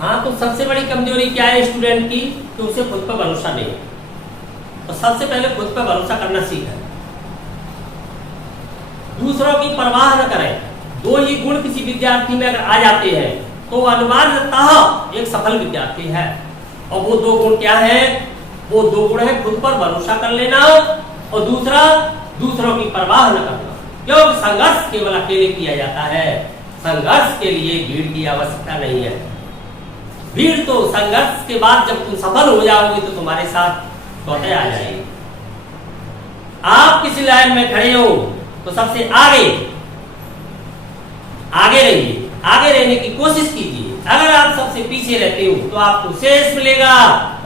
हाँ, तो सबसे बड़ी कमजोरी क्या है स्टूडेंट की? कि उसे खुद पर भरोसा नहीं है। तो सबसे पहले खुद पर भरोसा करना सीखें, दूसरों की परवाह न करें। दो ही गुण किसी विद्यार्थी में अगर आ जाते हैं तो अनिवार्यतः एक सफल विद्यार्थी है। और वो दो गुण क्या है? वो दो गुण है खुद पर भरोसा कर लेना और दूसरा दूसरों की परवाह न करना। क्योंकि संघर्ष केवल अकेले किया जाता है, संघर्ष के लिए भीड़ की आवश्यकता नहीं है। भीड़ तो संघर्ष के बाद जब तुम सफल हो जाओगे तो तुम्हारे साथ स्वतः आ जाएगी। आप किसी लाइन में खड़े हो तो सबसे आगे रहिए, आगे रहने की कोशिश कीजिए। अगर आप सबसे पीछे रहते हो तो आपको शेष मिलेगा,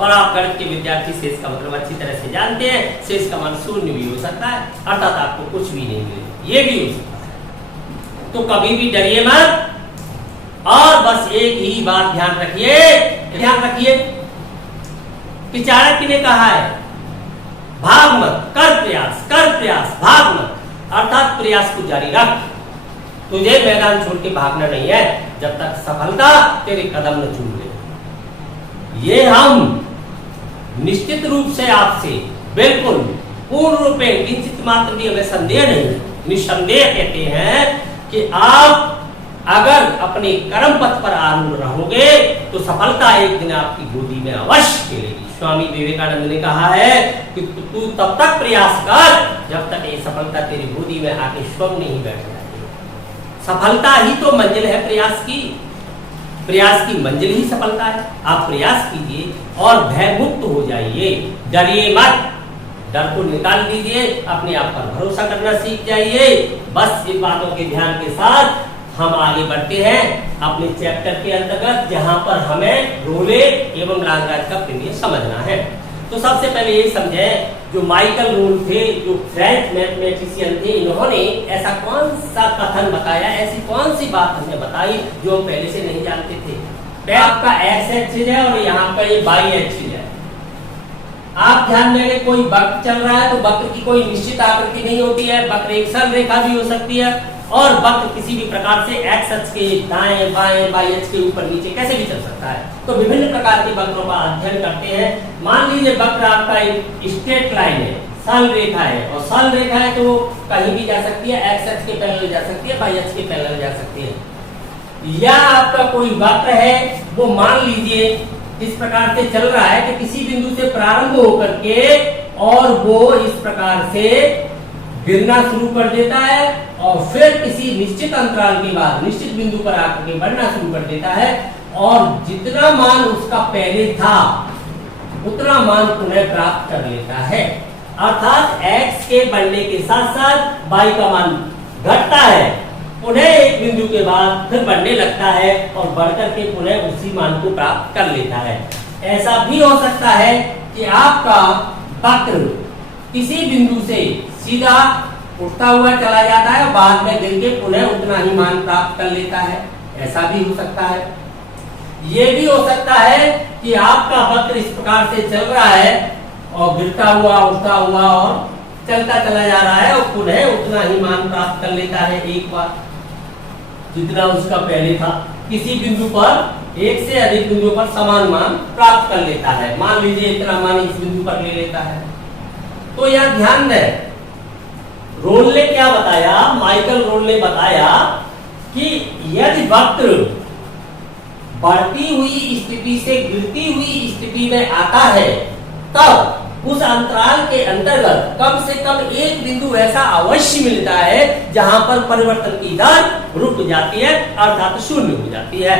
और आप गणित के विद्यार्थी शेष का मतलब अच्छी तरह से जानते हैं। शेष का मान शून्य भी हो सकता है, अर्थात आपको कुछ भी नहीं मिलेगा, ये भी हो सकता है। तो कभी भी डरिए मत, और बस एक ही बात ध्यान रखिए कि चाणक्य ने कहा है भाग मत, कर प्रयास, भाग मत, अर्थात प्रयास को जारी रख। तुझे मैदान छोड़ के भागना नहीं है जब तक सफलता तेरे कदम न चूम ले। ये हम निश्चित रूप से आपसे बिल्कुल पूर्ण रूप में किंचित मात्र भी हमें संदेह नहीं, निसंदेह कहते हैं कि आप अगर अपने कर्म पथ पर आरूढ़ रहोगे तो सफलता एक दिन आपकी गोदी में अवश्य खेलेगी। स्वामी विवेकानंद ने कहा है कि तू तब तक प्रयास कर जब तक ये सफलता तेरी गोदी में आके स्वयं नहीं बैठ जाए। सफलता ही तो मंजिल है प्रयास की मंजिल ही सफलता है। आप प्रयास कीजिए और भयमुक्त हो जाइए, डरिए मत, डर को निकाल दीजिए, अपने आप पर भरोसा करना सीख जाइए। बस इन बातों के ध्यान के साथ हम आगे बढ़ते हैं अपने चैप्टर के अंतर्गत, जहां पर हमें रोले एवं लाग्रांज का प्रमेय समझना है। तो सबसे पहले ये समझें, जो माइकल रोल थे, जो फ्रेंच मैथमेटिशियन थे, इन्होंने ऐसा कौन सा कथन बताया, ऐसी कौन सी बात हमें बताई जो हम पहले से नहीं जानते थे। आपका एक्स एक्सिस है और यहाँ पर ये वाई एक्सिस है। आप ध्यान देंगे कोई वक्र चल रहा है तो वक्र की कोई निश्चित आकृति नहीं होती है, वक्र एक सरल रेखा भी हो सकती है, और वक्र किसी भी प्रकार से एक्स अक्ष के दाएं बाएं वाई अक्ष के ऊपर नीचे कैसे भी चल सकता है। तो विभिन्न प्रकार के वक्रों का अध्ययन करते हैं। मान लीजिए वक्र आपका एक स्ट्रेट लाइन है, सरल रेखा है, और सरल रेखा है तो कहीं भी जा सकती है, एक्स अक्ष के पैरेलल जा सकती है, वाई अक्ष के पैरेलल जा सकती है। या आपका कोई वक्र है, वो मान लीजिए इस प्रकार से चल रहा है कि किसी बिंदु से प्रारंभ होकर के और वो इस प्रकार से गिरना शुरू कर देता है, और फिर किसी निश्चित अंतराल के बाद निश्चित बिंदु पर आकर के बढ़ना शुरू कर देता है, और जितना मान उसका पहले था उतना मान पुनः प्राप्त कर लेता है। अर्थात x के बढ़ने के साथ साथ y का मान घटता है, पुनः एक बिंदु के बाद फिर बढ़ने लगता है और बढ़कर के पुनः उसी मान को प्राप्त कर लेता है। ऐसा भी हो सकता है कि आपका वक्र किसी बिंदु से सीधा उठता हुआ चला जाता है और बाद में गिर के पुनः उतना ही मान प्राप्त कर लेता है, ऐसा भी हो सकता है। ये भी हो सकता है कि आपका वक्र इस प्रकार से चल रहा है और गिरता हुआ उठता हुआ और चलता चला जा रहा है और पुनः उतना ही मान प्राप्त कर लेता है एक बार जितना उसका पहले था। किसी बिंदु पर एक से अधिक बिंदु पर समान मान प्राप्त कर लेता है। मान लीजिए इतना मान इस बिंदु पर ले लेता है। तो यह ध्यान दें, रोल ने क्या बताया, माइकल रोल ने बताया कि यदि वक्र बढ़ती हुई स्थिति से गिरती हुई स्थिति में आता है तब उस अंतराल के अंतर्गत कम से कम एक बिंदु ऐसा अवश्य मिलता है जहां पर परिवर्तन की दर रुक जाती है, अर्थात शून्य हो जाती है।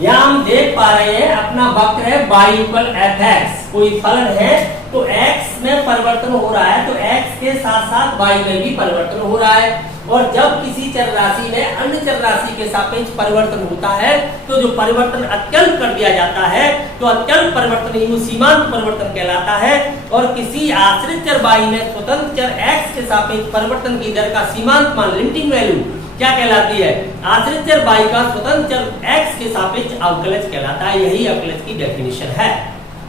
यहाँ हम देख पा रहे हैं अपना वक्र है y=fx, कोई फलन है तो x में परिवर्तन हो रहा है, तो x के साथ साथ y में भी परिवर्तन हो रहा है। और जब किसी चर राशि में अन्य चर राशि के सापेक्ष परिवर्तन होता है तो जो परिवर्तन अत्यंत कर दिया जाता है तो अत्यंत परिवर्तन ही सीमांत परिवर्तन कहलाता है। और किसी आश्रित चर y में स्वतंत्र चर x के सापेक्ष परिवर्तन की दर का सीमांत मान लिमिटिंग वैल्यू क्या कहलाती है, आश्रित चर y का स्वतंत्र चर x के सापेक्ष अवकलज कहलाता है। यही अवकलज की डेफिनेशन है।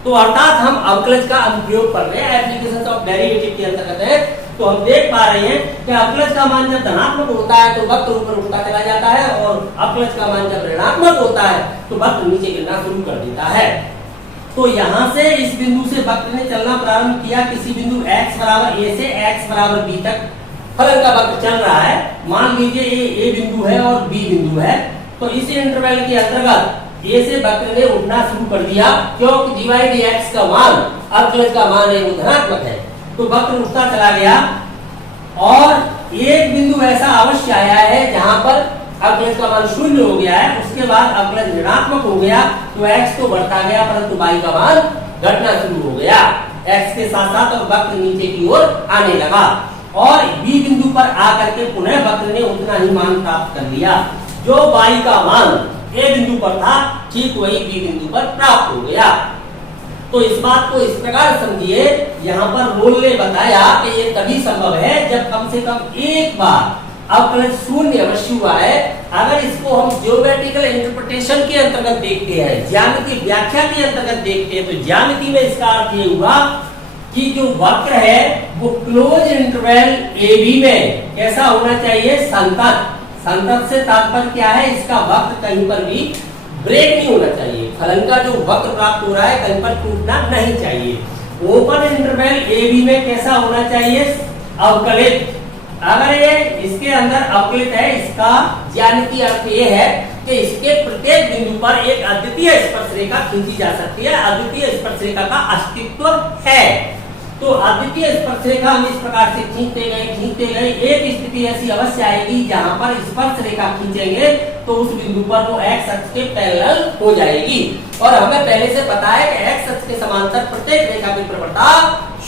तो अर्थात हम अवकलज का अनुप्रयोग कर रहे हैं, एप्लीकेशन ऑफ डेरिवेटिव के अंतर्गत है। तो हम देख पा रहे हैं कि अवकलज का मान जब धनात्मक होता है तो वक्र ऊपर उठता चला जाता है, और अवकलज का मान जब ऋणात्मक होता है तो वक्र नीचे गिरना शुरू कर देता है। तो यहाँ से इस बिंदु से वक्र ने चलना प्रारंभ किया, किसी बिंदु x बराबर a से x बराबर b तक फलन का वक्र चल रहा है। मान लीजिए ये a बिंदु है और b बिंदु है, तो इस इंटरवल के अंतर्गत a से वक्र ने उठना शुरू कर दिया, क्योंकि dy dx का मान अवकलज का मान है वो धनात्मक है, तो वक्र उठता चला गया। और एक बिंदु ऐसा अवश्य आया है जहां पर अवकलज का मान शून्य हो गया है, उसके बाद अवकलज ऋणात्मक हो गया, तो x तो बढ़ता गया परंतु y का मान घटना शुरू हो गया x के साथ साथ, और वक्र नीचे की ओर आने लगा। और b बिंदु पर आकर के पुनः वक्र ने उतना ही मान प्राप्त कर लिया, जो y का मान a बिंदु पर था ठीक वही b बिंदु पर प्राप्त हो गया। तो इस बात को इस प्रकार समझिए, यहाँ पर रोल ने बताया कि ये तभी संभव है जब कम से कम एक बार अवकलज शून्य अवश्य हुआ है। अगर इसको हम ज्योमेट्रिकल इंटरप्रिटेशन के अंतर्गत देखते हैं, ज्यामितीय व्याख्या के अंतर्गत देखते हैं, तो ज्यामिति में इसका अर्थ ये हुआ कि जो वक्र है वो क्लोज इंटरवल ए बी में कैसा होना चाहिए, संतत। संतत से तात्पर्य क्या है, इसका वक्र कहीं पर भी ब्रेक नहीं होना चाहिए, फलन का जो वक्र प्राप्त हो रहा है कहीं पर टूटना नहीं चाहिए। ओपन इंटरवल ए बी में कैसा होना चाहिए, अवकलित। अगर ये इसके अंदर अवकलित है, इसका ज्यामितीय अर्थ ये है कि इसके प्रत्येक बिंदु पर एक अद्वितीय स्पर्श रेखा खींची जा सकती है, अद्वितीय स्पर्श रेखा का अस्तित्व है। तो अद्वितीय स्पर्श रेखा हम इस प्रकार से खींचते गए, एक स्थिति ऐसी अवश्य आएगी जहां पर स्पर्श रेखा खींचेंगे तो उस बिंदु पर वो x अक्ष के पैरेलल हो जाएगी। और हमें पहले से पता है कि x अक्ष के समांतर प्रत्येक रेखा की प्रवणता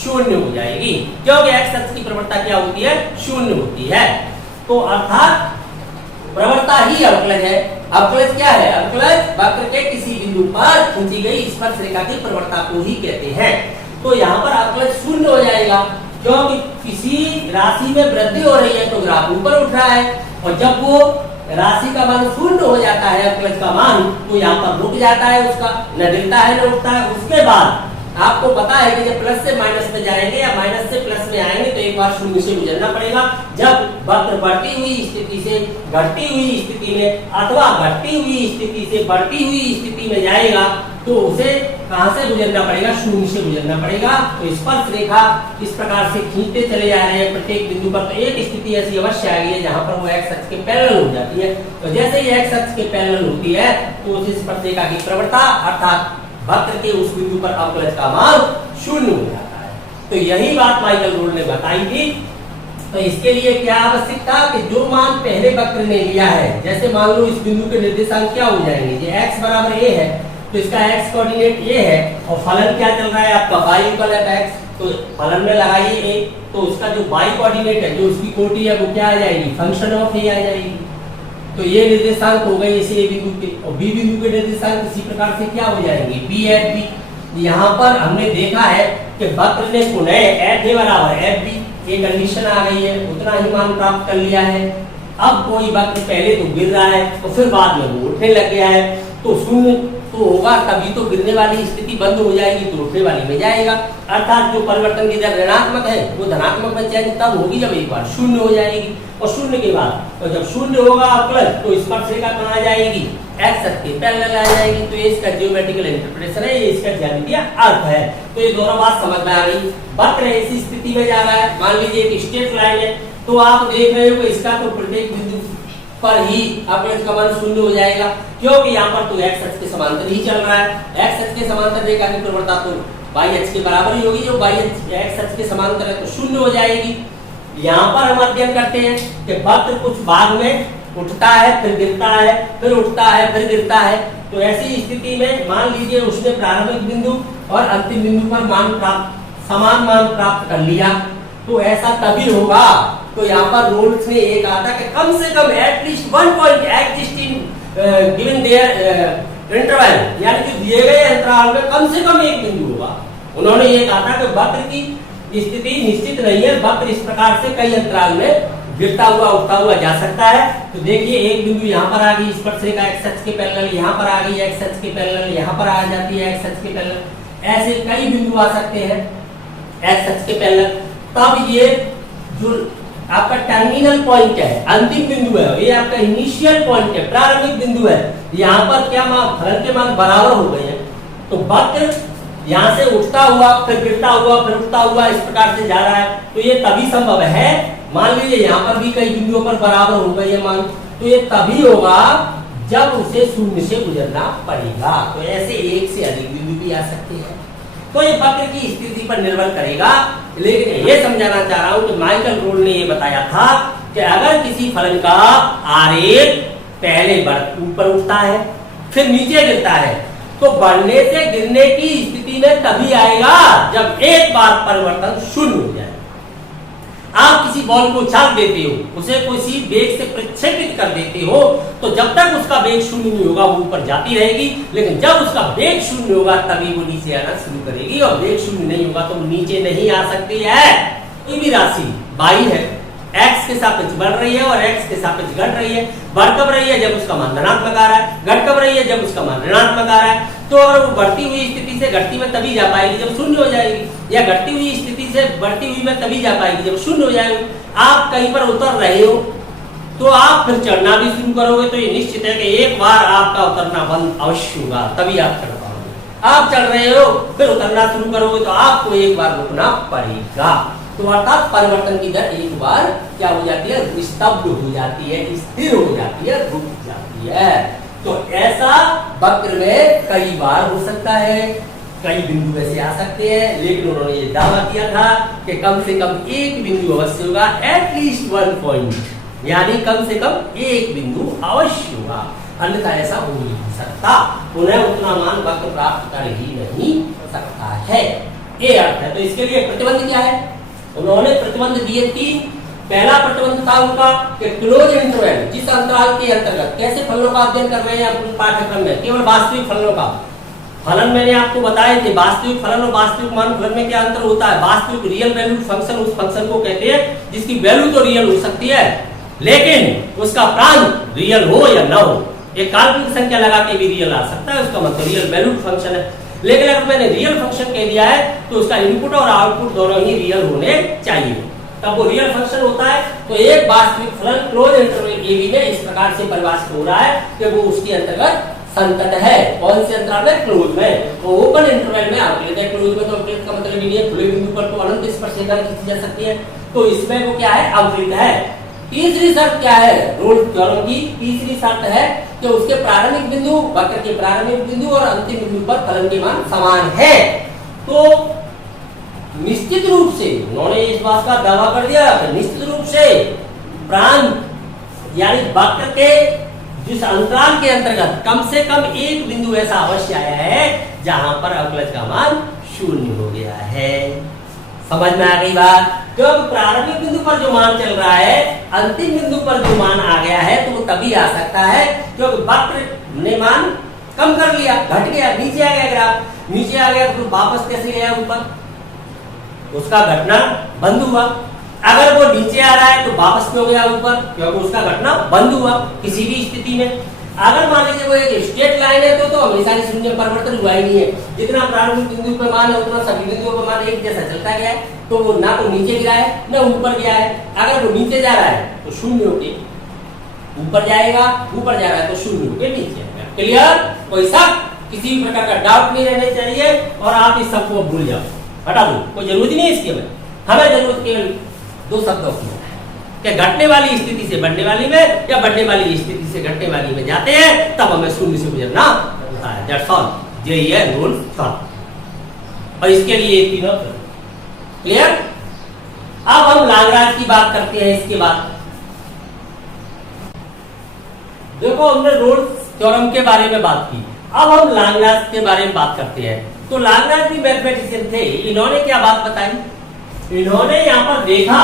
शून्य हो जाएगी, क्योंकि x अक्ष की प्रवणता क्या होती है, शून्य होती है। तो अर्थात प्रवणता ही अवकलज है। अवकलज क्या है, अवकलज वक्र के किसी बिंदु पर खींची गई स्पर्श रेखा की प्रवणता को ही कहते हैं। तो यहाँ पर अवकलज शून्य हो जाएगा, क्योंकि किसी राशि में वृद्धि हो रही है तो ग्राफ ऊपर उठ रहा है, और जब वो राशि का मान शून्य हो जाता है अवकलज का मान, तो यहाँ पर रुक जाता है, उसका न गिरता है न उठता है। उसके बाद आपको पता है कि जब प्लस से माइनस में जाएंगे या माइनस से प्लस में आएंगे तो एक बार शून्य से गुजरना पड़ेगा। जब वक्र बढ़ती हुई स्थिति से घटती हुई स्थिति में अथवा घटती हुई स्थिति से बढ़ती हुई स्थिति में जाएगा तो उसे कहां से गुजरना पड़ेगा, शून्य से गुजरना पड़ेगा। तो स्पर्श रेखा इस प्रकार से खींचते चले जा रहे हैं प्रत्येक बिंदु पर, तो एक स्थिति ऐसी अवश्य आ गई है जहां पर वो x अक्ष के पैरेलल हो जाती है। तो जैसे ही x अक्ष के पैरेलल होती है तो उस स्पर्श रेखा की प्रवणता अर्थात वक्र के उस बिंदु पर अवकलज का मान शून्य हो जाता है। तो यही बात माइकल रोड ने बताई थी। तो इसके लिए क्या आवश्यक था कि जो मान पहले वक्र ने लिया है, जैसे मान लो इस बिंदु के निर्देशांक क्या हो जाएंगे, ये x बराबर a है तो इसका x कोऑर्डिनेट a है, और फलन क्या चल रहा है आपका y इक्वल x, तो फलन में लगाइए a, तो उसका जो y कोऑर्डिनेट है, जो उसकी कोटि है वो क्या आ जाएगी, फंक्शन ऑफ a आ जाएगी। तो ये निर्देशांक हो गए इसे a बिंदु के, और b बिंदु के निर्देशांक इसी प्रकार से क्या हो जाएंगे, b एट b। यहाँ पर हमने देखा है कि वक्र ने पुनः एट a बराबर एट b, ये कंडीशन आ गई है, उतना ही मान प्राप्त कर लिया है। अब कोई वक्र पहले तो गिर रहा है और फिर बाद में वो उठने लग गया है, तो शून्य तो होगा तभी तो गिरने वाली स्थिति बंद हो जाएगी, तो उठने वाली में जाएगा। अर्थात जो परिवर्तन की दर ऋणात्मक है वो धनात्मक में चेंज तब होगी जब एक बार शून्य हो जाएगी, और शून्य के बाद तो जब शून्य होगा अवकलज तो स्पर्श रेखा कहाँ आ जाएगी, x अक्ष के पैरेलल आ जाएगी। तो ये इसका ज्योमेट्रिकल इंटरप्रिटेशन है, ये इसका ज्यामितीय अर्थ है। तो ये दोनों बात समझ में आ गई। वक्र ऐसी स्थिति में जा रहा है, मान लीजिए एक स्ट्रेट लाइन है, तो आप देख रहे हो इसका तो प्रत्येक बिंदु पर ही अवकलज का मान शून्य हो जाएगा, क्योंकि यहाँ पर तो x अक्ष के समांतर ही चल रहा है। x अक्ष के समांतर रेखा की प्रवणता तो y अक्ष के बराबर ही होगी, जो y x अक्ष के समांतर है तो शून्य हो जाएगी। यहाँ पर हम अध्ययन करते हैं कि वक्र कुछ भाग में उठता है फिर गिरता है, फिर उठता है फिर गिरता है। तो ऐसी स्थिति में मान लीजिए उसने प्रारंभिक बिंदु और अंतिम बिंदु पर समान मान प्राप्त कर लिया, तो ऐसा तभी होगा। तो यहाँ पर रोल्स ने एक कहा था कि कम से कम at least 1 point exist in given their interval, यानी कि दिए गए अंतराल में कम से कम एक बिंदु होगा। उन्होंने ये कहा था कि वक्र की स्थिति निश्चित नहीं है, वक्र इस प्रकार से कई अंतराल में गिरता हुआ उठता हुआ जा सकता है। तो देखिए एक बिंदु यहाँ पर आ गई स्पर्श रेखा x अक्ष के पैरेलल, यहाँ पर आ गई x अक्ष के पैरेलल, यहाँ पर आ जाती है x अक्ष के पैरेलल। ऐसे कई बिंदु आ सकते हैं x अक्ष के पैरेलल, तब ये जो आपका टर्मिनल पॉइंट है, अंतिम बिंदु है, ये आपका इनिशियल पॉइंट है, प्रारंभिक बिंदु है, यहाँ पर क्या मान फलन के मान बराबर हो गए हैं, तो वक्र यहाँ से उठता हुआ फिर गिरता हुआ फिर उठता हुआ इस प्रकार से जा रहा है, तो ये तभी संभव है। मान लीजिए यहाँ पर भी कई बिंदुओं पर बराबर हो गए ये मान, तो ये तभी होगा जब उसे शून्य से गुजरना पड़ेगा। तो ऐसे एक से अधिक बिंदु भी आ सकते हैं, तो ये वक्र की स्थिति पर निर्भर करेगा। लेकिन ये समझाना चाह रहा हूं कि माइकल रोल ने ये बताया था कि अगर किसी फलन का आरेख पहले ऊपर उठता है फिर नीचे गिरता है, तो बढ़ने से गिरने की स्थिति में तभी आएगा जब एक बार परिवर्तन शून्य हो जाए। आप किसी बॉल को उछाल देते हो, उसे किसी वेग से प्रक्षेपित कर देते हो, तो जब तक उसका वेग शून्य नहीं होगा वो ऊपर जाती रहेगी, लेकिन जब उसका वेग शून्य होगा तभी वो नीचे आना शुरू करेगी, और वेग शून्य नहीं होगा तो वो नीचे नहीं आ सकती है। कोई भी राशि y है, x के सापेक्ष बढ़ रही है और x के सापेक्ष घट रही है। बढ़ कब रही है? जब उसका मान धनात्मक आ रहा है। घट कब रही है? जब उसका मान ऋणात्मक आ रहा है। तो अगर वो बढ़ती हुई स्थिति से घटती में तभी जा पाएगी जब शून्य हो जाएगी, या घटती हुई स्थिति से बढ़ती हुई में तभी जा पाएगी जब शून्य हो जाएगी। आप कहीं पर उतर रहे हो तो आप फिर चढ़ना भी शुरू करोगे, तो ये निश्चित है कि एक बार आपका उतरना बंद अवश्य होगा, तभी आप चढ़ पाओगे। आप चढ़ रहे हो फिर उतरना शुरू करोगे तो आपको एक बार रुकना पड़ेगा। तो अर्थात परिवर्तन की दर एक बार क्या हो जाती है? स्तब्ध हो जाती है, स्थिर हो जाती है, रुक जाती है। तो ऐसा वक्र में कई बार हो सकता है, कई बिंदु ऐसे आ सकते हैं, लेकिन उन्होंने ये दावा किया था कि कम से कम एक बिंदु अवश्य होगा, एटलीस्ट 1 पॉइंट, यानी कम से कम एक बिंदु अवश्य होगा, अन्यथा ऐसा हो नहीं सकता। उन्हें उतना मान वक्र प्राप्त कर ही नहीं सकता है, ये अर्थ है। तो इसके लिए प्रतिबंध क्या है? उन्होंने प्रतिबंध दिए 3। पहला प्रतिबंध था उनका कि क्लोज इंटरवल, जिस अंतराल के अंतर्गत कैसे फलनों का अध्ययन कर रहे हैं अपने पाठ्यक्रम में, केवल वास्तविक फलनों का। फलन मैंने आपको बताए थे, वास्तविक फलन और वास्तविक मान फलन में क्या अंतर होता है? वास्तविक रियल वैल्यू फंक्शन उस फंक्शन को कहते हैं जिसकी वैल्यू तो रियल हो सकती है, लेकिन उसका प्रांत रियल हो या ना हो। एक काल्पनिक संख्या लगा के भी रियल आ सकता है, उसका मतलब रियल वैल्यू फंक्शन है। लेकिन अगर मैंने रियल फंक्शन कह दिया है तो उसका इनपुट और आउटपुट दोनों ही रियल होने चाहिए, तब वो रियल फंक्शन होता है। तो एक वास्तविक फलन क्लोज इंटरवल AB में इस प्रकार से परिभाषित हो रहा है कि वो उसके अंतर्गत संतत है। कौन से अंतराल में? क्लोज में। तो ओपन इंटरवल में अवकलित है, क्लोज में तो अवकलित का मतलब ही नहीं है, खुले बिंदु पर तो अनंत स्पर्शरेखा खींची जा सकती है, तो इसमें वो क्या है? अवकलित है। तीसरी शर्त क्या है रोल्स थ्योरम की? तीसरी शर्त है कि उसके प्रारंभिक बिंदु, वक्र के प्रारंभिक बिंदु और अंतिम बिंदु पर फलन के मान समान है। तो निश्चित रूप से उन्होंने इस बात का दावा कर दिया कि निश्चित रूप से प्रांत यानी वक्र के जिस अंतराल के अंतर्गत कम से कम एक बिंदु ऐसा अवश्य आया है जहां पर अवकलज का मान शून्य हो गया है। समझ में आ गई बात? क्योंकि प्रारंभिक बिंदु पर जो मान चल रहा है, अंतिम बिंदु पर जो मान आ गया है, तो वो तभी आ सकता है क्योंकि वक्र ने मान कम कर लिया, घट गया, नीचे आ गया ग्राफ, नीचे आ गया तो वापस कैसे गया ऊपर? उसका घटना बंद हुआ। अगर वो नीचे आ रहा है तो वापस क्यों गया ऊपर? क्योंकि उसका घटना बंद हुआ किसी भी स्थिति में। अगर मान लीजिए वो एक स्ट्रेट लाइन है तो हमेशा ही शून्य परिवर्तन हुआ ही नहीं है, जितना प्रारंभिक बिंदु पे मान है उतना सभी बिंदुओं पे मान एक जैसा चलता गया है, तो वो ना तो नीचे गिरा है ना ऊपर गया है। अगर वो नीचे जा रहा है तो शून्य होके ऊपर जाएगा, ऊपर जा रहा है तो शून्य होके नीचे आएगा। क्लियर? कोई शक, किसी भी प्रकार का डाउट नहीं रहना चाहिए, और आप इस सबको भूल जाओ, हटा दो, कोई जरूरत नहीं है इसके में। हमें जरूरत केवल 2 शब्दों की है कि घटने वाली स्थिति से बढ़ने वाली में या बढ़ने वाली स्थिति से घटने वाली में जाते हैं तब हमें शून्य से गुजरना होता है। दैट्स ऑल, यही है रूल थंब। और इसके लिए तीनों क्लियर। अब हम लाग्रांज की बात करते हैं। इसके बाद देखो हमने रोल्स थ्योरम के बारे में बात की, अब हम लाग्रांज के बारे में बात करते हैं। तो लाग्रांज भी मैथमेटिशियन थे, इन्होंने क्या बात बताई? इन्होंने यहाँ पर देखा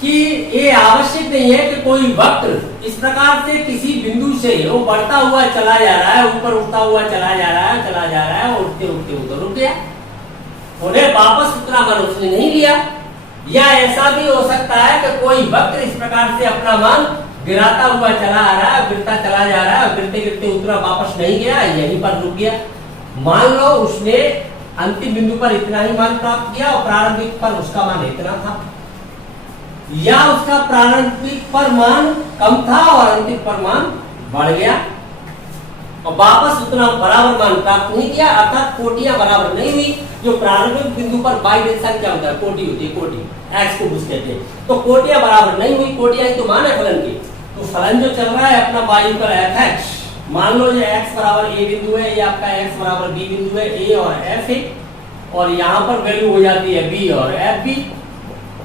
कि ये आवश्यक नहीं है कि कोई वक्र इस प्रकार से किसी बिंदु से वो बढ़ता हुआ चला जा रहा है, ऊपर उठता हुआ चला जा रहा है, चला जा रहा है, उठते उठते उधर रुक गया, उन्हें वापस उतना मान उसने नहीं लिया। या ऐसा भी हो सकता है कि कोई वक्र इस प्रकार से अपना मान गिराता हुआ चला आ रहा है, गिरता चला जा रहा है, गिरते गिरते उतना वापस नहीं गया, यहीं पर रुक गया। मान लो उसने अंतिम बिंदु पर इतना ही मान प्राप्त किया और प्रारंभिक पर उसका मान इतना था, या उसका प्रारंभिक परमान कम था और अंतिम परमान बढ़ गया और वापस उतना बराबर मान प्राप्त नहीं किया, अर्थात कोटियां बराबर नहीं हुई। जो प्रारंभिक बिंदु पर बाई डायरेक्शन क्या होता है, कोटि होती है, कोटि एक्स को कुछ कहते हैं। तो कोटियां बराबर नहीं हुई, कोटियां ही तो मान है फलन की। तो फलन जो चल रहा है अपना वायु का एफ एक्स, मान लो ये x बराबर a बिंदु है, ये आपका x बराबर b बिंदु है, a और f है, और यहाँ पर वैल्यू हो जाती है b और f भी।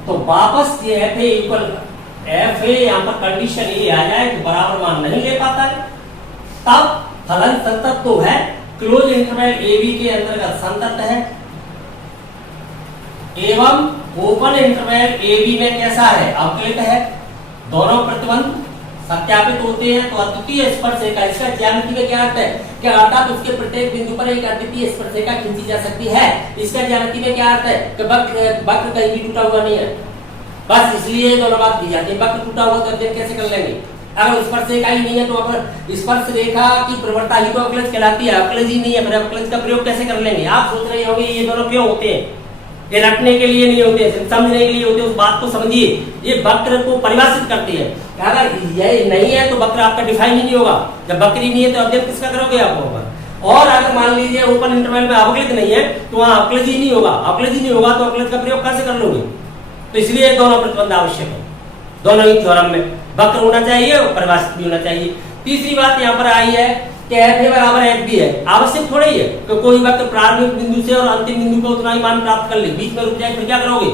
तो वापस ये f है इक्वल f है, यहाँ पर कंडीशन ये आ जाए तो बराबर मान नहीं ले पाता है, तब फलन संतत तो है, क्लोज इंटरवल a b के अंतर्गत संतत है, एवं ओपन इंटरवल a b में कैसा है, अवकलित है। दोनों प्रतिबंध सत्यापित होते हैं। तो अद्वितीय स्पर्शरेखा, इसका ज्यामिति का क्या अर्थ है, क्या अर्थात उसके प्रत्येक बिंदु पर एक अद्वितीय स्पर्शरेखा खींची जा सकती है। इसका ज्यामिति में क्या अर्थ है कि वक्र कहीं भी टूटा हुआ नहीं है, बस इसलिए दोनों बात की जाती है। वक्र टूटा हुआ तो अध्ययन कैसे कर लेंगे, अगर स्पर्शरेखा ही नहीं है तो अगर स्पर्शरेखा की प्रवृत्ता ही तो अवकलज कहलाती है, अवकलज ही नहीं है, फिर अवकलज का प्रयोग कैसे कर लेंगे। आप सोच रहे होंगे ये दोनों क्यों होते हैं, ये रटने के लिए नहीं होते, समझने के लिए होते, उस बात को समझिए। ये वक्र को परिभाषित करती है, अगर ये नहीं है तो वक्र आपका डिफाइन ही नहीं होगा। जब वक्र ही नहीं है तो अध्ययन किसका करोगे आप। और अगर मान लीजिए ओपन इंटरवल में अवकलित नहीं है तो वहां अवकलज ही नहीं होगा, अवकलज ही नहीं होगा तो अवकलज का प्रयोग कैसे कर लोगे। तो इसलिए दोनों प्रतिबंध आवश्यक है, दोनों ही थ्योरम में वक्र होना चाहिए और परिभाषित भी होना चाहिए। तीसरी बात यहाँ पर आई है कि f बराबर f भी है, आवश्यक थोड़ी है कि कोई वक्र प्रारंभिक बिंदु से और अंतिम बिंदु पर उतना ही मान प्राप्त कर ले, बीच में रुक जाए फिर क्या करोगे।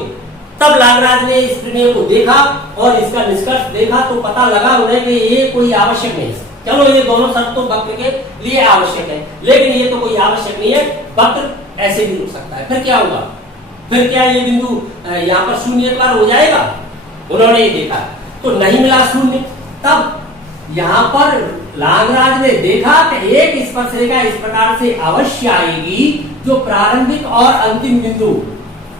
तब लागराज ने इस प्रमेय को देखा और इसका निष्कर्ष देखा तो पता लगा उन्हें कि ये कोई आवश्यक नहीं है। चलो ये दोनों शर्त तो वक्र के लिए आवश्यक है, लेकिन ये तो कोई आवश्यक नहीं है, वक्र ऐसे भी रुक सकता है। फिर क्या होगा, फिर क्या ये बिंदु यहाँ पर शून्य एक बार हो जाएगा, उन्होंने ये देखा तो नहीं मिला शून्य। तब यहाँ पर लागराज ने देखा कि एक स्पर्शरेखा इस प्रकार से अवश्य आएगी जो प्रारंभिक और अंतिम बिंदु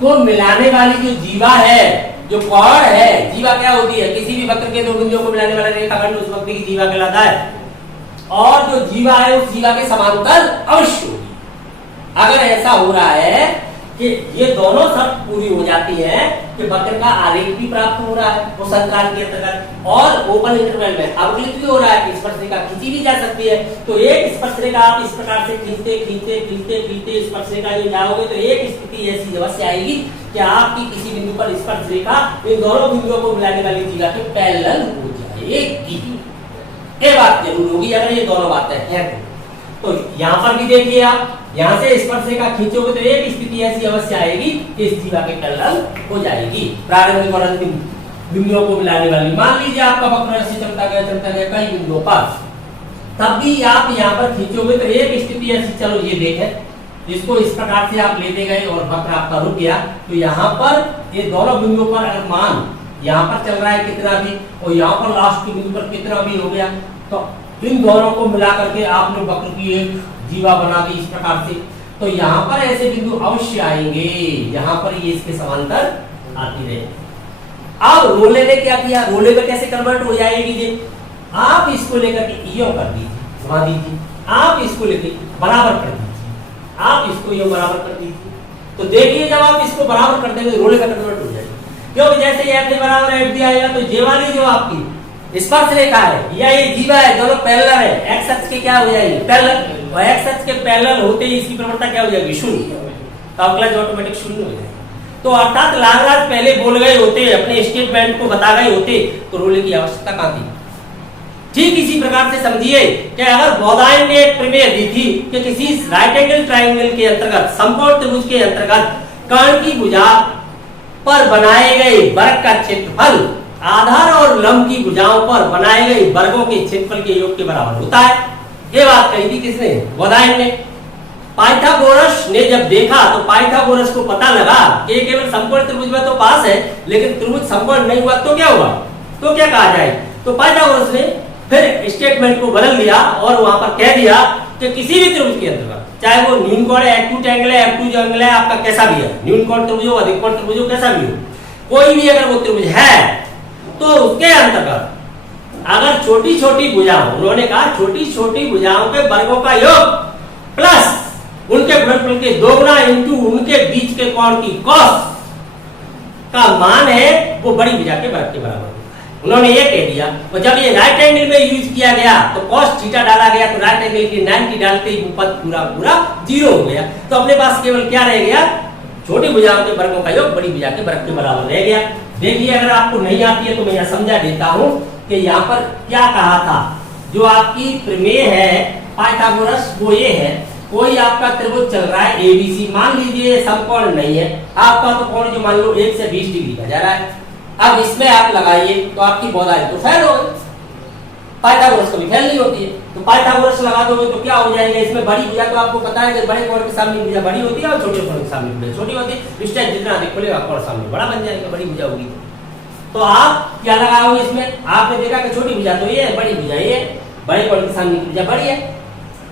को मिलाने वाली जो जीवा है, जो कॉर्ड है, जीवा क्या होती है, किसी भी वक्र के दो बिंदुओं को मिलाने वाला रेखाखंड उस वक्र की जीवा कहलाता है। और जो जीवा है उस जीवा के समांतर अवश्य होगी। अगर ऐसा हो रहा है कि ये दोनों शर्त पूरी हो जाती है कि वक्र का आरेख भी प्राप्त हो रहा है उस अंतराल के अंतर्गत और ओपन इंटरवल में अवकलित भी हो रहा है, स्पर्शरेखा खींची भी जा सकती है। तो एक स्पर्शरेखा आप इस प्रकार से खींचते खींचते खींचते खींचते स्पर्शरेखा जो जाओगे तो एक स्थिति ऐसी अवश्य आएगी कि आपकी किसी बिंदु पर स्पर्शरेखा इन दोनों बिंदुओं को मिलाने वाली जीवा के पैरेलल हो जाएगी। ये बात जरूर होगी अगर ये दोनों बातें हैं। तो यहाँ पर भी देखिए, आप यहाँ से स्पर्शरेखा खींचोगे तो एक स्थिति ऐसी अवश्य आएगी कि इस जीवा के पैरेलल हो जाएगी, प्रारंभिक और अंतिम बिंदुओं को मिलाने वाली। मान लीजिए आपका वक्र ऐसे चलता गया कई बिंदुओं पर, तब भी आप यहाँ पर खींचोगे तो एक स्थिति ऐसी, चलो ये देखें, इसको इस प्रकार से आप लेते गए और वक्र आपका रुक गया तो यहाँ पर ये दोनों बिंदुओं पर अगर मान यहाँ पर चल रहा है कितना भी और यहाँ पर लास्ट के बिंदु पर कितना भी हो गया, तो इन दोनों को मिला करके आपने वक्र की एक जीवा बना दी इस प्रकार से। तो यहाँ पर ऐसे बिंदु अवश्य आएंगे, यहाँ पर ये इसके समांतर आती रहे। अब रोले ने क्या किया, रोले में कैसे कन्वर्ट हो जाएगी ये, आप इसको लेकर के यो कर दीजिए, घुमा दीजिए, आप इसको लेके बराबर कर दीजिए, आप इसको यो बराबर कर दीजिए। तो देखिए जब आप इसको बराबर कर देंगे रोले का कन्वर्ट हो जाएगा, क्योंकि जैसे एफ बराबर एफ भी आएगा तो जे वाली जो आपकी स्पर्शरेखा है या ये जीवा है दोनों पैरेलल है, एक्स अक्ष के क्या हो जाएगी पैरेलल, और एक्स अक्ष के पैरेलल होते ही इसकी प्रवणता क्या हो जाएगी शून्य, तो अवकलज ऑटोमेटिक शून्य हो जाएगा। तो अर्थात लागराज पहले बोल गए होते, अपने स्टेटमेंट को बता गए होते तो रोले की आवश्यकता कहां थी। ठीक इसी प्रकार से समझिए कि अगर बोधायन ने एक प्रमेय दी थी कि किसी राइट एंगल ट्रायंगल के अंतर्गत समकोण त्रिभुज के अंतर्गत कर्ण की भुजा पर बनाए गए वर्ग का क्षेत्रफल आधार और लंब की भुजाओं पर बनाए गए वर्गों के क्षेत्रफल के योग के बराबर होता है। ये बात कही थी किसने, बोधायन ने। पाइथागोरस ने जब देखा तो पाइथागोरस को पता लगा कि केवल समकोण त्रिभुज में तो पास है लेकिन त्रिभुज समकोण नहीं हुआ तो क्या हुआ, तो क्या कहा जाए। तो पाइथागोरस ने फिर स्टेटमेंट को बदल दिया और वहां पर कह दिया कि किसी भी त्रिभुज के अंतर्गत चाहे वो न्यून कोण है, एक्यूट एंगल है, एक्यूट एंगल है, आपका कैसा भी है, न्यून कोण त्रिभुज हो, अधिक कोण त्रिभुज हो, कैसा भी हो, कोई भी अगर वो त्रिभुज है तो उसके अंतर्गत अगर छोटी छोटी भुजाओं, उन्होंने कहा छोटी छोटी भुजाओं के वर्गों का योग प्लस उनके गुणनफल के दोगुना इंटू उनके बीच के कोण की कॉस, का मान है वो बड़ी भुजा के वर्ग के बराबर होता है। उन्होंने ये कह दिया, और जब ये राइट एंगल में यूज किया गया तो cos थीटा डाला गया, तो राइट एंगल की 90 डालते ही पद पूरा पूरा 0 हो गया। तो अपने पास केवल क्या रह गया, छोटी भुजाओं के वर्गों का योग बड़ी भुजा के वर्ग के बराबर रह गया। देखिए अगर आपको नहीं आती है तो मैं यह समझा देता हूं कि यहाँ पर क्या कहा था। जो आपकी प्रमेय है पाइथागोरस वो ये है, कोई आपका त्रिभुज चल रहा है एबीसी, मान लीजिए समकोण नहीं है आपका, तो कोण जो मान लो 1 से 20 डिग्री का जा रहा है। अब इसमें आप लगाइए तो आपकी बौधाई तो फैल हो गई, पाइथागोरस कभी फैल नहीं होती है। तो पाइथागोरस लगा दोगे तो क्या हो जाएगा, इसमें बड़ी भुजा तो आपको पता है कि बड़े कोण के सामने भुजा बड़ी होती है और छोटे कोण के सामने भुजा छोटी होती है। इस टाइप जितना अधिक खुलेगा कोण सामने बड़ा बन जाएगा, बड़ी भुजा होगी। तो आप क्या लगाओगे इसमें, आपने देखा कि छोटी भुजा तो ये है, बड़ी भुजा ये है, बड़े कोण के सामने भुजा बड़ी है,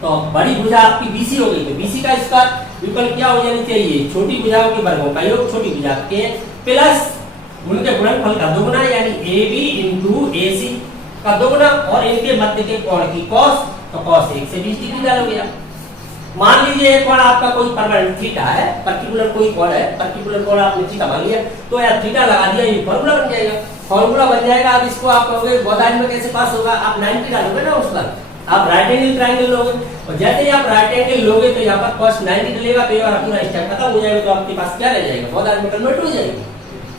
तो बड़ी भुजा आपकी बीसी हो गई। तो बीसी का इसका विकल्प क्या हो जानी चाहिए, छोटी भुजाओं के वर्गों का योग छोटी भुजा के प्लस उनके गुणनफल का दोगुना, यानी AB इंटू AC का दोगुना, और इनके मध्य के कोण की cos, तो cos 1 से 20 डिग्री डालोगे आप। मान लीजिए एक कोण आपका कोई परमानेंट थीटा है, पर्टिकुलर कोई कोण है, पर्टिकुलर कोण आपने थीटा मान लिया, तो यार थीटा लगा दिया, ये फार्मूला बन जाएगा, फार्मूला बन जाएगा। अब इसको आप कहोगे बौधाई में कैसे पास होगा, आप 90 डालोगे ना उस पर, आप राइट एंगल ट्रायंगल लोगे, और जैसे ही आप राइट एंगल लोगे तो यहाँ पर cos 90 डलेगा, तो ये पूरा स्टेप खत्म हो जाएगा, तो आपके पास क्या रह जाएगा, बौधाई में कन्वर्ट हो जाएगी।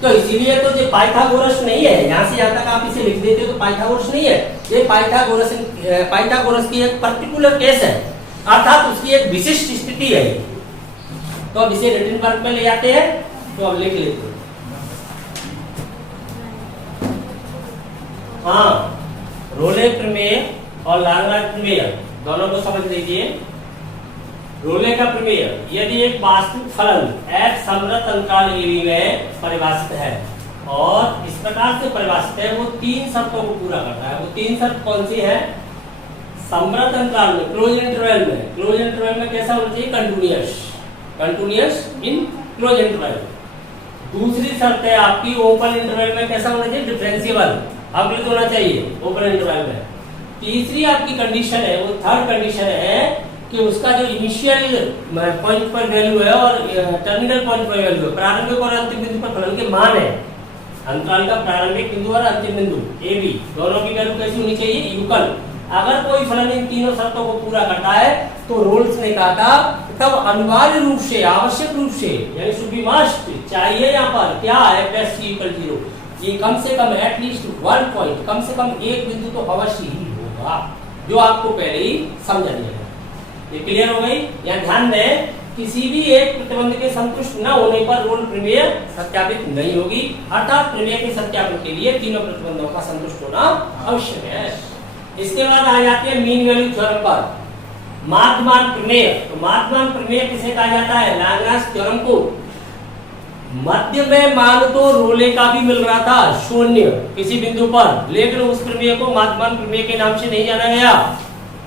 तो इसीलिए तो ये पाइथागोरस नहीं है, यहाँ से यहाँ तक आप इसे लिख देते हो तो पाइथागोरस नहीं है, ये पाइथागोरस की एक पर्टिकुलर केस है, अर्थात उसकी एक विशिष्ट स्थिति है। तो अब इसे रिटन वर्क में ले आते हैं, तो अब लिख लेते हैं। हाँ, रोले प्रमेय और लाग्रांज प्रमेय दोनों को समझ लीजिए। रोले का प्रमेय, यदि एक वास्तविक फलन f समृत अंतराल AB में परिभाषित है और इस प्रकार से परिभाषित है, वो 3 शर्तों को पूरा करता है। वो 3 शर्त कौन सी है, समृत अंतराल में, क्लोज इंटरवल में, क्लोज इंटरवल में कैसा होना चाहिए, कंटिन्यूअस इन क्लोज इंटरवल। दूसरी शर्त है आपकी ओपन इंटरवल में कैसा होना चाहिए, डिफरेंशिएबल, अवकलित होना चाहिए ओपन इंटरवल में। तीसरी आपकी कंडीशन है, वो थर्ड कंडीशन है कि उसका जो इनिशियल पॉइंट पर वैल्यू है और टर्मिनल पॉइंट पर वैल्यू है, प्रारंभिक और अंतिम बिंदु पर फलन के मान है, अंतराल का प्रारंभिक बिंदु और अंतिम बिंदु AB दोनों की वैल्यू कैसी होनी चाहिए, युगल। अगर कोई फलन इन तीनों शर्तों को पूरा करता है तो रोल्स ने कहा था तब अनिवार्य रूप से, आवश्यक रूप से, यानी शुड बी मस्ट चाहिए, यहाँ पर क्या है, बेस्ट इक्वल 0, ये कम से कम एटलीस्ट 1 पॉइंट, कम से कम एक बिंदु तो अवश्य ही होगा, जो आपको पहले ही समझा दिया है। ये क्लियर हो गई। यहाँ ध्यान दें, किसी भी एक प्रतिबंध के संतुष्ट न होने पर रोल प्रमेय सत्यापित नहीं होगी, अर्थात प्रमेय के सत्यापन के लिए तीनों प्रतिबंधों का संतुष्ट होना आवश्यक है। इसके बाद आ जाते हैं मीन वैल्यू थ्योरम पर, माध्यमान प्रमेय। तो माध्यमान प्रमेय किसे कहा जाता है, लाग्रांज थ्योरम को। मध्य में मान तो रोले का भी मिल रहा था 0 किसी बिंदु पर, लेकिन उस प्रमेय को माध्यमान प्रमेय के नाम से नहीं जाना गया,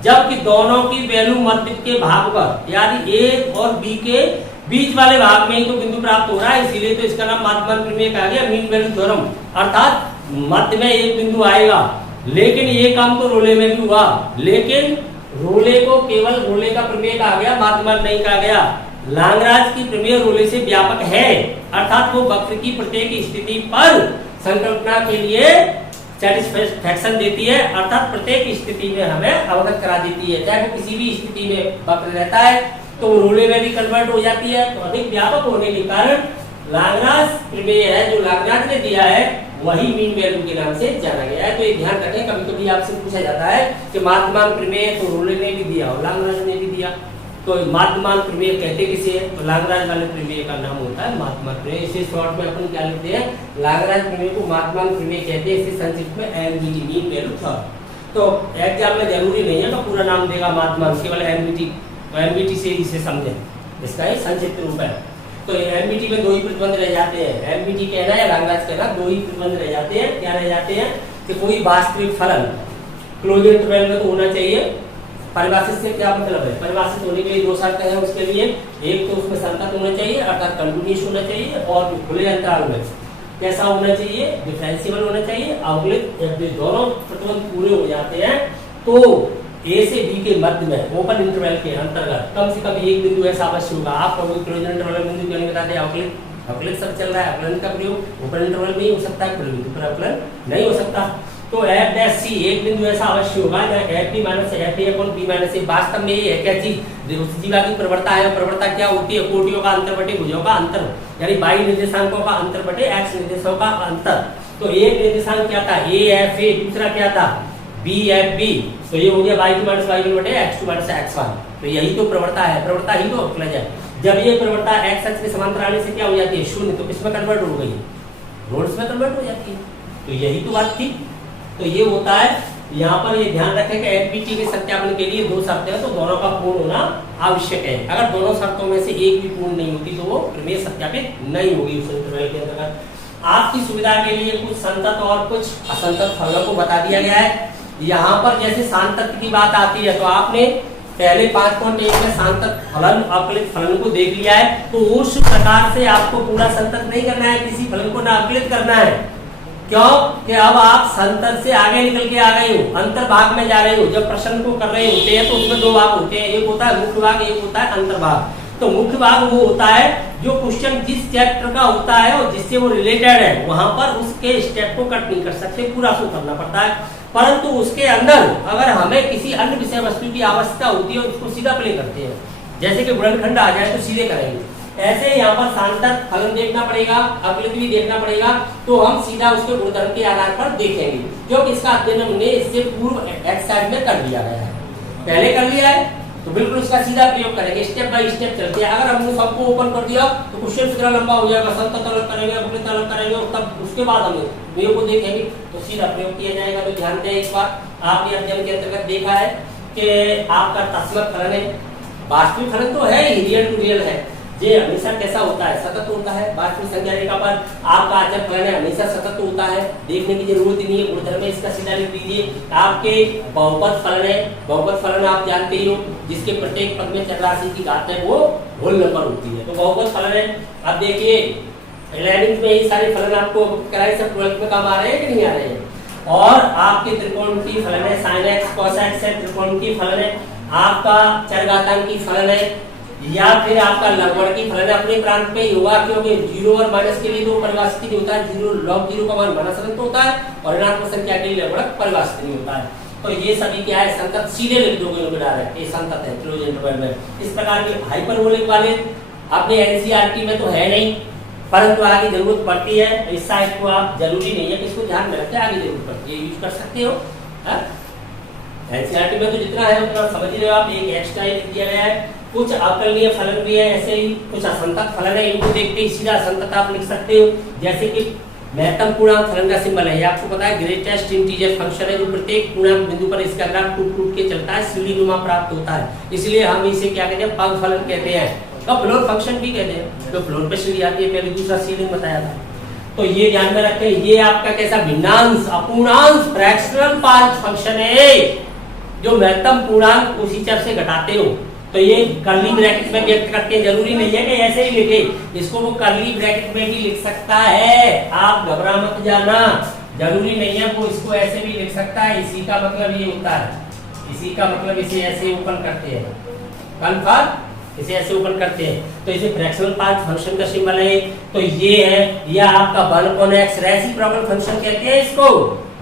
जबकि दोनों की वैल्यू मध्य के भाग पर, यानी A और B के बीच वाले भाग में ही तो बिंदु प्राप्त हो रहा है, इसीलिए तो इसका नाम माध्यमान प्रमेय कहा गया, मीन वैल्यू थ्योरम। अर्थात मध्य में एक बिंदु आएगा, लेकिन ये काम तो रोले में भी हुआ, लेकिन रोले को केवल रोले का प्रमेय कहा गया, माध्यमान नहीं कहा गया। लाग्रांज की प्रमेय रोले से व्यापक है, अर्थात वो वक्र की प्रत्येक स्थिति पर संकल्पना के लिए सेटिस्फैक्शन देती है, अर्थात प्रत्येक स्थिति में हमें अवगत करा देती है। चाहे वो किसी भी स्थिति में वक्र रहता है तो रोले में भी कन्वर्ट हो जाती है। तो अधिक व्यापक होने के कारण लाग्रांज प्रमेय है, जो लाग्रांज ने दिया है, वही मीन वैल्यू के नाम से जाना गया है। तो ये ध्यान रखें, कभी कभी आपसे पूछा जाता है कि माध्यमान प्रमेय तो रोले ने भी दिया और लाग्रांज ने भी दिया, तो माध्यमान प्रमेय कहते किसे है, तो लाग्रांज वाले प्रमेय का नाम होता है माध्यमान प्रमेय। इसे शॉर्ट में अपन क्या लिखते हैं, लाग्रांज प्रमेय को माध्यमान प्रमेय कहते हैं, इसे संक्षिप्त में MVT, मीन वैल्यू थ्योरम। तो एग्जाम में जरूरी नहीं है तो पूरा नाम देगा माध्यमान, केवल MVT से इसे समझें, इसका ही संक्षिप्त रूप है। तो MVT में 2 ही प्रतिबंध रह जाते हैं, MVT कहना है, लाग्रांज कहना, 2 ही प्रतिबंध रह जाते हैं। क्या रह जाते हैं कि कोई वास्तविक फलन क्लोज इंटरवल में तो होना चाहिए। परिभाषित से क्या मतलब है, परिभाषित होने के लिए 2 शर्त है उसके लिए, एक तो उसमें संतत होना चाहिए, अर्थात कंटिन्यूअस होना चाहिए, और खुले अंतराल में कैसा होना चाहिए, डिफरेंशिएबल होना चाहिए, अवकलित। जब दोनों प्रतिबंध पूरे हो जाते हैं तो A से B के मध्य में ओपन इंटरवल के अंतर्गत कम से कम एक बिंदु ऐसा अवश्य होगा। आप क्लोज इंटरवल बिंदु क्यों नहीं बताते, अवकलित अवकलित शब्द चल रहा है, अवकलन का प्रयोग ओपन इंटरवल में ही हो सकता है, खुले बिंदु पर अवकलन नहीं हो सकता। तो एफ डैश सी एक बिंदु ऐसा अवश्य होगा जहाँ F B minus F A upon B minus A वास्तव में ये है क्या चीज, जीवा की प्रवणता है। प्रवणता क्या होती है, कोटियों का अंतर बटे भुजों का अंतर, यानी बाई निर्देशांकों का अंतर बटे एक्स निर्देशों का अंतर। तो एक निर्देशांक क्या था, ए एफ ए, दूसरा क्या था, बी एफ बी, तो ये हो गया Y two minus Y one बटे X two minus X one. तो यही तो प्रवणता है, प्रवणता ही तो अवकलज है। जब ये प्रवणता एक्स अक्ष के समांतर आने से क्या हो जाती है, शून्य, तो किसमें कन्वर्ट हो गई, रोड्स में कन्वर्ट हो जाती है। तो यही तो बात थी। तो ये होता है, यहाँ पर ये ध्यान रखें कि एफबीटी के सत्यापन के लिए दो शर्तें हैं, तो दोनों का पूर्ण होना आवश्यक है। अगर दोनों शर्तों में से एक भी पूर्ण नहीं होती तो वो प्रमेय सत्यापित नहीं होगी उस इंटरवल के अंतर्गत। आपकी सुविधा के लिए कुछ संतत और कुछ असंतत फलनों को बता दिया गया है। यहाँ पर जैसे सांतत्य की बात आती है तो आपने पहले 5.1 में सांतत फलन अवकलित फलन को देख लिया है, तो उस प्रकार से आपको पूरा संतत नहीं करना है, किसी फलन को ना अवकलित करना है। क्यों कि अब आप संतत से आगे निकल के आ गए हो, अंतर्भाग में जा रहे हो। जब प्रश्न को कर रहे होते हैं तो उसमें दो भाग होते हैं, एक होता है मुख्य भाग, एक होता है अंतर्भाग। तो मुख्य भाग वो होता है जो क्वेश्चन जिस चैप्टर का होता है और जिससे वो रिलेटेड है, वहां पर उसके स्टेप को कट नहीं कर सकते, पूरा शो करना पड़ता है। परंतु उसके अंदर अगर हमें किसी अन्य विषय वस्तु की आवश्यकता होती है उसको सीधा प्ले करते हैं, जैसे कि गुणनखंड आ जाए तो सीधे करेंगे। ऐसे यहाँ पर सांतत फलन देखना पड़ेगा, अवकलित भी देखना पड़ेगा, तो हम सीधा उसके गुणधर्म के आधार पर देखेंगे, क्योंकि इसका अध्ययन हमने इससे पूर्व एक्सरसाइज में कर लिया गया है, पहले कर लिया है। तो बिल्कुल उसका सीधा प्रयोग करेंगे, स्टेप बाय स्टेप चलते हैं। अगर हमने सबको ओपन कर दिया तो क्वेश्चन कितना लंबा हो जाएगा, संतत अलग करेंगे, अवकलित अलग करेंगे, और तब उसके बाद हमें प्रयोग को देखेंगे तो सीधा प्रयोग किया जाएगा। तो ध्यान दें, इस बार आपने अध्ययन के अंतर्गत देखा है कि आपका तस्मत फलन है, वास्तविक फलन तो है ही, रियल टू रियल है, ये हमेशा कैसा होता है, सतत होता है। वास्तविक संख्या रेखा पर आपका अचर फलन है, हमेशा सतत होता है, देखने की जरूरत ही नहीं है, गुणधर्म में इसका सीधा लिख दीजिए। आपके बहुपद फलन है, बहुपद फलन आप जानते ही हो, जिसके प्रत्येक पद में चर राशि की घात है वो होल नंबर होती है, तो बहुपद फलन है। अब देखिए 11th में ये सारे फलन आपको कराए, सब 12th में काम आ रहे हैं कि नहीं आ रहे हैं। और आपके त्रिकोणमितीय फलन है, sin x cos x है, त्रिकोणमितीय फलन है, आपका चरघातांकी फलन है, या फिर आपका लघुगण की फलन अपने प्रांत में ही होगा, क्योंकि जीरो और माइनस के लिए तो परिभाषित नहीं होता है, जीरो लॉग जीरो का मान माइनस अनंत होता है और ऋणात्मक संख्या के लिए लघुगण परिभाषित नहीं होता है। तो ये सभी क्या है, संतत, सीधे लिख दोगे उनको डायरेक्ट, ये संतत है क्लोज इंटरवल में। इस प्रकार के हाइपरबोलिक वाले अपने एनसीईआरटी में तो है नहीं, परंतु आगे जरूरत पड़ती है। इस साइड को आप जरूरी नहीं है कि इसको ध्यान में रखते, आगे जरूरत पड़ती है, यूज कर सकते हो। एनसीईआरटी में तो जितना है उतना समझ रहे हो आप, एक एक्स्ट्रा लिख दिया गया है। कुछ अवकलनीय फलन भी है, ऐसे ही कुछ असंतत फलन है, इनको देखते ही सीधा असंतत आप लिख सकते हो। जैसे कि महत्तम पूर्णांक फलन का सिंबल है, ये आपको पता है ग्रेटेस्ट इंटीजर फंक्शन है, जो प्रत्येक पूर्णांक बिंदु पर इसका ग्राफ टूट टूट के चलता है, सीढ़ीनुमा प्राप्त होता है, इसलिए हम इसे क्या कहते हैं, पग फलन कहते हैं, तो फ्लोर फंक्शन भी कहते हैं। तो फ्लोर पे सीढ़ी आती है, पहले दूसरा सीलिंग बताया था। तो ये ध्यान में रखें, ये आपका कैसा भिन्नांश अपूर्णांश फ्रैक्शनल पार्ट फंक्शन है, जो महत्तम पूर्णांक उसी चर से घटाते हो। तो ये कर्ली ब्रैकेट में व्यक्त करते हैं, जरूरी नहीं है कि ऐसे ही लिखे, इसको वो कर्ली ब्रैकेट में भी लिख सकता है, आप घबरा मत जाना, जरूरी नहीं है वो इसको ऐसे भी लिख सकता है। इसी का मतलब ये होता है, इसी का मतलब इसे ऐसे ओपन करते हैं, कन्फर्म, इसे ऐसे ओपन करते हैं, तो इसे फ्रैक्शनल पार्ट फंक्शन का सिंबल है। तो ये है, यह आपका 1/x रेसिप्रोकल फंक्शन कहते हैं, इसको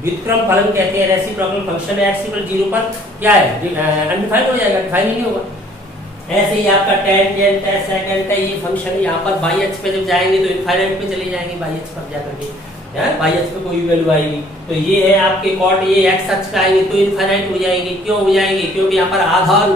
व्युत्क्रम फलन कहते हैं। रेसिप्रोकल फंक्शन है, x = 0 पर क्या है, अनडिफाइंड हो जाएगा, डिफाइन ही नहीं होगा। ऐसे ही आपका टेंजेंट है, सेकेंट है, ये फंक्शन है, यहाँ पर बाई अक्ष पे जब जाएंगे तो इनफाइनाइट पे चले जाएंगे, बाई अक्ष पर जाकर के बाई अक्ष पे कोई वैल्यू आएगी। तो ये है आपके कॉट, ये एक्स अक्ष पे आएंगे तो इनफाइनाइट हो जाएंगे। क्यों हो जाएंगे, क्योंकि यहाँ पर आधार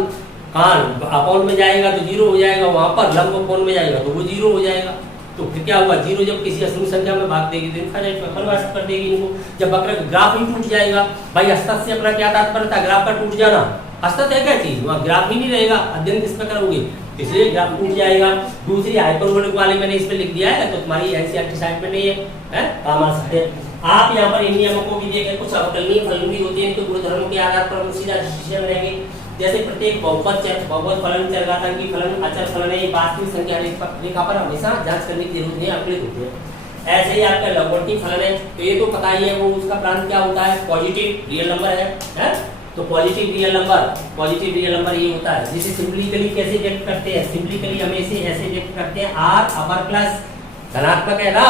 अपॉन में जाएगा तो 0 हो जाएगा, वहां पर लंब अपॉन में जाएगा तो वो 0 हो जाएगा। तो फिर क्या होगा, 0 जब किसी असीम संख्या में भाग देगी तो इनफाइनाइट में परिभाषित कर देगी इनको। जब वक्र ग्राफ ही टूट जाएगा, भाई असतत से अपना क्या तात्पर्य था, ग्राफ का टूट जाना। असतत है क्या चीज, वहाँ ग्राफ ही नहीं रहेगा, अध्ययन किस पे करोगे, इसलिए ग्राफ टूट जाएगा। दूसरी हाइपरबोलिक वाले मैंने इस पे लिख दिया है, तो तुम्हारी एनसीईआरटी साइड में नहीं है, काम आ सकते हैं। आप यहाँ पर इन नियमों को भी देखें, कुछ अवकलनीय फलन भी होते हैं, इनके गुणधर्मों के आधार पर हम सीधा डिसीजन रहेंगे। जैसे प्रत्येक बहुपद फलन, चरघातांकी फलन, अचर फलन है, वास्तविक संख्या रेखा पर हमेशा जांच करने की जरूरत है, अवकलित होते हैं। ऐसे ही आपका लघुगणकीय फलन है, तो ये तो पता ही है, वो उसका प्रांत क्या होता है, पॉजिटिव रियल नंबर है? तो पॉजिटिव रियल नंबर ये होता है, जिसे सिंपलिकली कैसे व्यक्त करते हैं, सिंपलिकली हम इसे ऐसे व्यक्त करते हैं, r अपर प्लस धनात्मक है ना,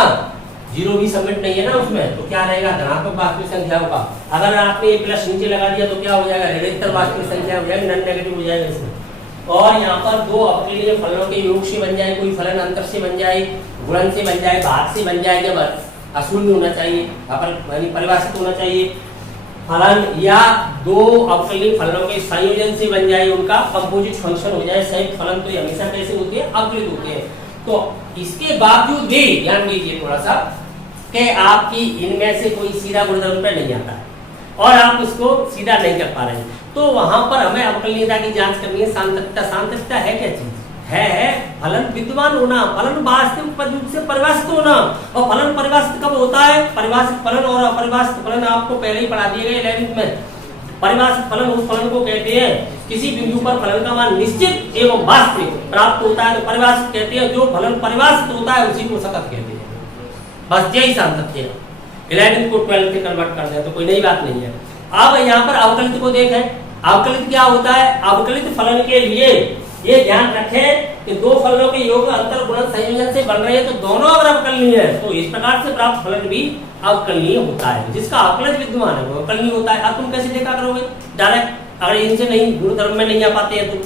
जीरो भी सबमिट नहीं है ना उसमें, तो क्या रहेगा, धनात्मक वास्तविक संख्या होगा। अगर आपने ये प्लस नीचे लगा दिया तो क्या हो जाएगा, ऋणात्मक वास्तविक संख्या हो जाएगी, नॉन नेगेटिव हो जाएगा इसमें। और यहाँ पर दो अवकलनीय फलनों के योग से बन जाए, कोई फलन अंतर से बन जाए, गुणन से बन जाए, भाग से बन जाए, जब अशून्य होना चाहिए, परिभाषित होना चाहिए। फलन या दो अवकलनीय फलनों के संयोजन से बन जाए, उनका कंपोजिट फंक्शन हो जाए संयुक्त फलन, तो हमेशा कैसे होते हैं, अवकलित होते हैं। तो इसके बावजूद भी ध्यान दीजिए थोड़ा सा कि आपकी इनमें से कोई सीधा गुणधर्म पे नहीं आता है और आप उसको सीधा नहीं कर पा रहे हैं, तो वहां पर हमें अवकलनीयता की जांच करनी है। सांतत्ता, सांतत्ता है क्या चीज, है फलन विद्यमान होना, फलन वास्तविक रूप से परिभाषित होना। और फलन परिभाषित कब होता है, परिभाषित फलन और अपरिभाषित फलन आपको पहले ही पढ़ा दिए गए 11वीं में। परिभाषित फलन उस फलन को कहते हैं किसी बिंदु पर फलन का मान निश्चित एवं वास्तविक प्राप्त होता है, तो परिभाषित कहते हैं जो फलन परिभाषित होता है उसी को सकत कहते हैं। बस यही सांतत्य है। 11 को 12 से कन्वर्ट कर दे तो कोई नई बात नहीं है। अब यहाँ पर अवकलित को देखें, अवकलित क्या होता है, अवकलित फलन के लिए ये ध्यान रखें कि दो फलनों के योग अंतर गुणन संयोजन से बन रहे हैं, तो दोनों अगर अवकलनीय है तो इस प्रकार से प्राप्त फलन भी अवकलनीय होता है, जिसका अवकलज विद्यमान है वो अवकलनीय होता है। अब तुम कैसे देखा करोगे डायरेक्ट, अगर इनसे नहीं गुणधर्म में नहीं आ पाते हैं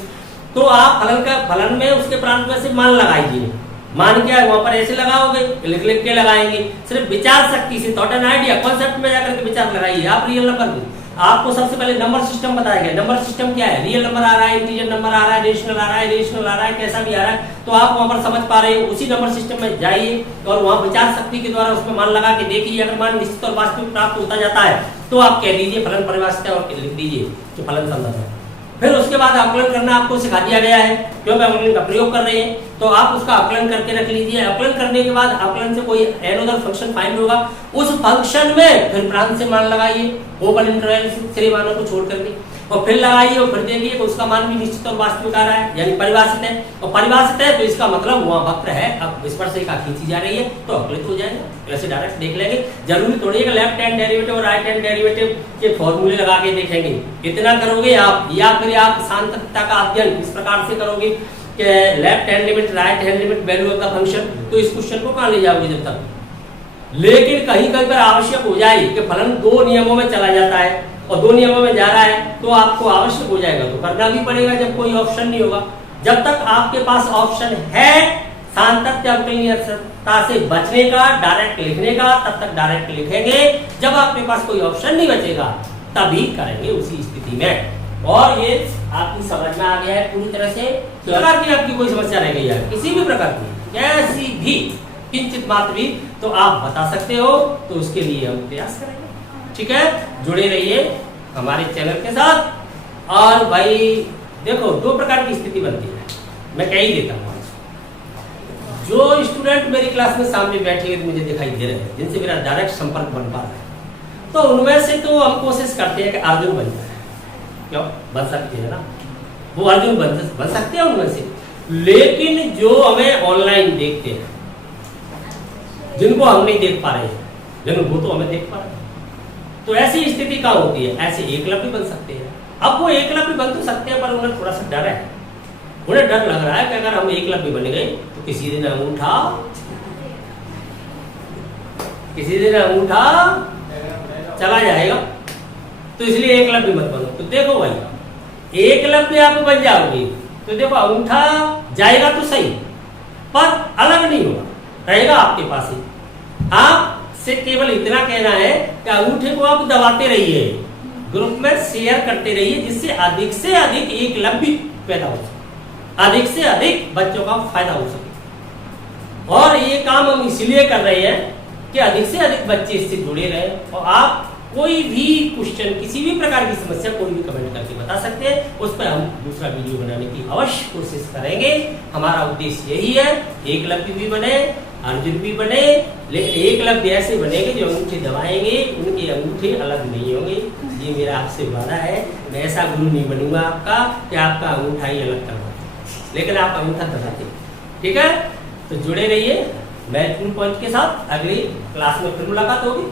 तो आप फलन में उसके प्रांत में से मान लगाइए। मान क्या है, वहां पर ऐसे लगाओगे, लिख लिख के लगाएंगे, सिर्फ विचार शक्ति से, थॉट एंड आइडिया, कॉन्सेप्ट में जाकर के विचार लगाइए। आप रियल नंबर में आपको सबसे पहले नंबर सिस्टम बताया गया। नंबर सिस्टम क्या है, रियल नंबर आ रहा है, इंटीजर नंबर आ रहा है, रेशनल आ रहा है, रेशनल आ रहा है, कैसा भी आ रहा है, तो आप वहां पर समझ पा रहे हो। उसी नंबर सिस्टम में जाइए और वहां विचार शक्ति के द्वारा उसमें मान लगा के देखिए। अगर मान निश्चित और वास्तविक प्राप्त होता जाता है तो आप कह दीजिए फलन परिभाषित है और लिख दीजिए कि फलन संबंध है। फिर उसके बाद आकलन करना आपको सिखा दिया गया है, क्योंकि आकलन का प्रयोग कर रहे हैं तो आप उसका आकलन करके रख लीजिए। आकलन करने के बाद आकलन से कोई एनोदर फंक्शन फाइंड होगा, उस फंक्शन में फिर प्रांत से मान लगाइए, ओपन इंटरवल से श्रेय मानों को छोड़ करके, और फिर लगाइए और फिर देखिए कि उसका मान भी निश्चित और वास्तविक आ रहा है, यानी परिभाषित है। और परिभाषित है तो इसका मतलब वहां वक्र है, अब स्पर्शिका खींची जा रही है तो अवकलित हो जाएगा। वैसे डायरेक्ट देख लेंगे, जरूरी थोड़ी है कि लेफ्ट हैंड डेरिवेटिव और राइट हैंड डेरिवेटिव के फॉर्मूले लगा के देखेंगे। इतना करोगे आप, या फिर आप सांतत्ता का अध्ययन इस प्रकार से करोगे कि left hand limit, right hand limit, value of the function, तो इस क्वेश्चन को कहां ले जाओगे जब तक। लेकिन कहीं कहीं पर आवश्यक हो जाए कि फलन दो नियमों में चला जाता है और दो नियमों में जा रहा है तो आपको आवश्यक हो जाएगा तो करना भी पड़ेगा जब कोई ऑप्शन नहीं होगा। जब तक आपके पास ऑप्शन है सांतत्य अवकलनीयता से बचने का, डायरेक्ट लिखने का, तब तक डायरेक्ट लिखेंगे। जब आपके पास कोई ऑप्शन नहीं बचेगा तभी करेंगे उसी स्थिति में। और ये आपकी समझ में आ गया है पूरी तरह से। प्रकार की आपकी कोई समस्या रह गई है किसी भी प्रकार की, कैसी भी किंचित मात्र भी, तो आप बता सकते हो, तो उसके लिए हम प्रयास करेंगे। ठीक है, जुड़े रहिए हमारे चैनल के साथ। और भाई देखो, दो प्रकार की स्थिति बनती है, मैं कह ही देता हूँ। जो स्टूडेंट मेरी क्लास में सामने बैठे हुए मुझे दिखाई दे रहे हैं, जिनसे मेरा डायरेक्ट संपर्क बन पा रहा है, तो उनमें से तो हम कोशिश करते हैं कि अर्जुन बन जाए। क्यों बन सकते हैं ना, वो अर्जुन बन सकते हैं उनमें से। लेकिन जो हमें ऑनलाइन देखते हैं, जिनको हम नहीं देख पा रहे हैं, लेकिन वो तो हमें देख पा रहे हैं, तो ऐसी स्थिति क्या होती है, ऐसे एकलव्य बन सकते हैं। अब वो एकलव्य बन तो सकते हैं पर उन्हें थोड़ा सा डर है, उन्हें डर लग रहा है कि अगर हम एकलव्य बन गए तो किसी दिन अंगूठा चला जाएगा, तो इसलिए एकलव्य मत बनो। तो देखो भाई, एकलव्य आप बन जाओगे तो देखो अंगूठा जाएगा तो सही, पर अलग नहीं होगा, रहेगा आपके पास ही। आप से केवल इतना कहना है कि अंगूठे को आप दबाते रहिए, ग्रुप में शेयर करते रहिए, जिससे अधिक से अधिक एकलव्य पैदा हो सके, अधिक से अधिक बच्चों का फायदा हो सके। और ये काम हम इसलिए कर रहे हैं कि अधिक से अधिक बच्चे इससे जुड़े रहे। और आप कोई भी क्वेश्चन, किसी भी प्रकार की समस्या कोई भी कमेंट करके बता सकते हैं, उस पर हम दूसरा वीडियो बनाने की अवश्य कोशिश करेंगे। हमारा उद्देश्य यही है, एकलव्य भी बने, अर्जुन भी बने, लेकिन एकलव्य ऐसे बनेंगे जो अंगूठे दबाएंगे, उनके अंगूठे अलग नहीं होंगे। ये मेरा आपसे वादा है। मैं ऐसा गुरु नहीं बनूंगा आपका कि आपका अंगूठा ही अलग करवा, लेकिन आप अंगूठा दबाते। ठीक है, तो जुड़े रहिए महत्वपूर्ण पॉइंट के साथ। अगली क्लास में फिर मुलाकात होगी।